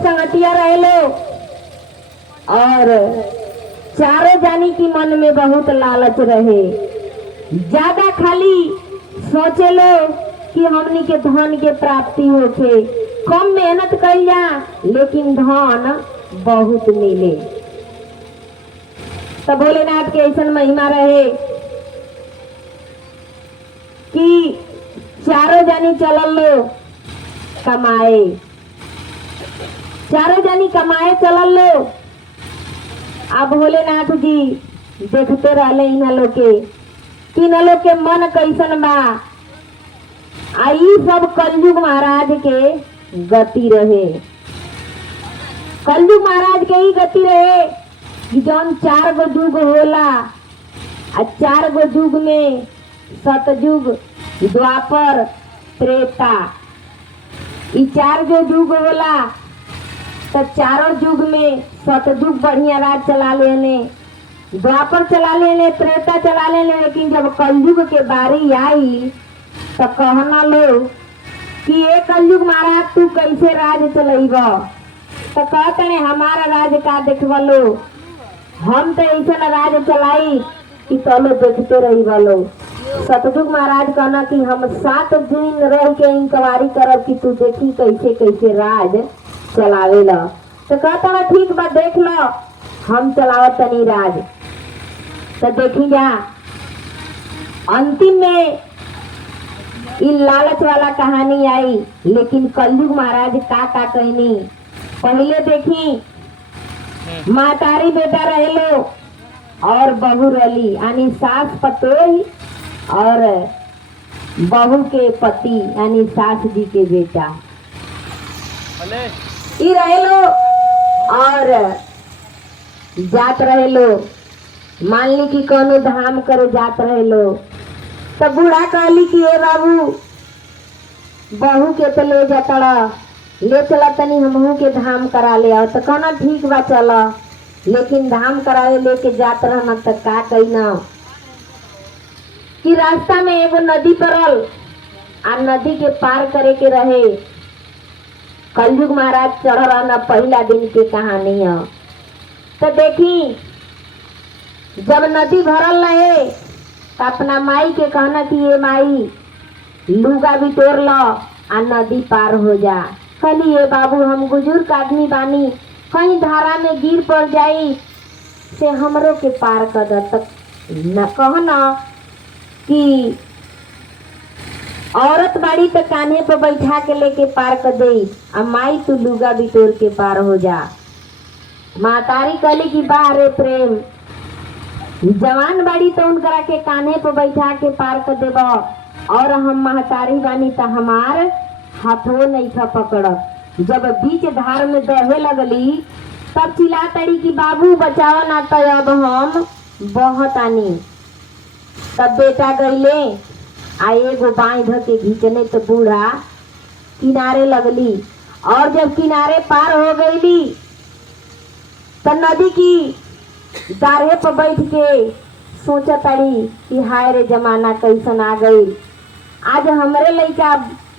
संगतिया रहे लो और चारों जानी की मन में बहुत लालच रहे। ज्यादा खाली सोचे लो कि हमनी के धन के प्राप्ति होखे, कम मेहनत कर जा लेकिन धन बहुत मिले। तो भोलेनाथ के ऐसा महिमा रहे कि चारों जानी चलल लो कमाए, चारों जानी कमाए चलल लो। अब भोलेनाथ जी देखते रहले इन लोग के कि इन लोग के मन कैसन बा। आई सब कलयुग महाराज के गति रहे, कलयुग महाराज के ही गति रहे कि जौन 4 गो युग होला। 4 गो युग में सतयुग, द्वापर, त्रेता, ई 4 जो युग होला। तो चारों युग में सतयुग बढ़िया राज चला लेने, द्वापर चला लेने, त्रेता चला लेने, लेकिन जब कलयुग के बारी आई तो कहना लो कि ये कलयुग महाराज तू कैसे राज चलेब। तो कहते हैं हमारा राज का देखवा लो, हम तो ऐसा राज चलाई कि चलो देखते रही वालो। सतयुग महाराज कहना कि हम 7 दिन रह के इंक्वायरी करब कि तू देखी कैसे कैसे राज चलावेला। तो कहता ना ठीक बा देख लो, हम चलावत तनी राज। तो देखी जा अंतिम में इ लालच वाला कहानी आई, लेकिन कलयुग महाराज का कहनी। पहले देखी मातारी बेटा रहे लो और बहू रही, यानी सास पतोही और बहू के पति यानी सास जी के बेटा ई रहे लो और जात रहे लो। मान ली कि कोनो धाम करे जात रहे लो। तो बूढ़ा कहली कि ए बाबू बहू के तो ले जाता, ले चला तनी हमहू के धाम करा ले आओ। तो कहना ठीक बा चला, लेकिन धाम करावे लेके जात रहना तो का कहना कि रास्ता में एगो नदी पड़ल आ नदी के पार करे के रहे। कलयुग महाराज चढ़ रहना पहला दिन के कहानी है। तो देखी जब नदी भरल रहे तो अपना माई के कहना कि ये माई लुगा भी तोड़ लो आ नदी पार हो जा। कहली ये बाबू हम बुजुर्ग आदमी बानी, कहीं धारा में गिर पड़ जाई से हमरो के पार कर दे। तक न कहना कि औरत बाड़ी तो कान्हे पर बैठा के लेके पार कर दे, आ माई तू लुगा भी तोड़ के पार हो जा। मातारी कहली कि बारे प्रेम जवान बाड़ी तो उनकरा के कान्हे पर बैठा के पार कर देब, और हम महतारी बानी तो हमार हाथों नहीं था पकड़। जब बीच धार में दहे लगली तब चिल्ला तड़ी कि बाबू बचाओ ना तो अब हम बहुत आनी। तब बेटा गईले आ एगो बांध के घींचने तो बूढ़ा किनारे लगली, और जब किनारे पार हो गईली तो नदी की दाढ़े पर बैठ के सोचा तड़ी कि हाय रे जमाना कैसन आ गई। आज हमरे लइका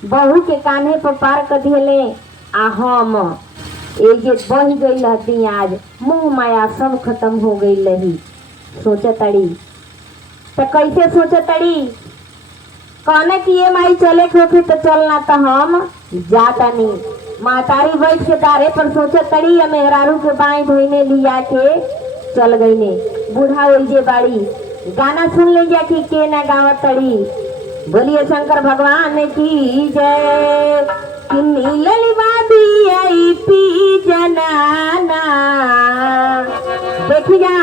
बहू के कान्हे पर पार कर दिले आ हम एजे बह गई रहती। आज मुँह माया सब खत्म हो गई रही। सोचा तड़ी तो कैसे सोचा तड़ी कहने की ये माई चले खोखे तो चलना तो हम जाता नहीं। मातारी बैठ के दारे पर सोचा तड़ी या मेहरारू के बाई धोने लिया के चल गई ने। बूढ़ा ओइजे बाड़ी गाना सुन लीजिए कि के ना गावत तड़ी। बोलिए शंकर भगवान की जय। कि नीलली बाबी आई पी जनाना। देखी जा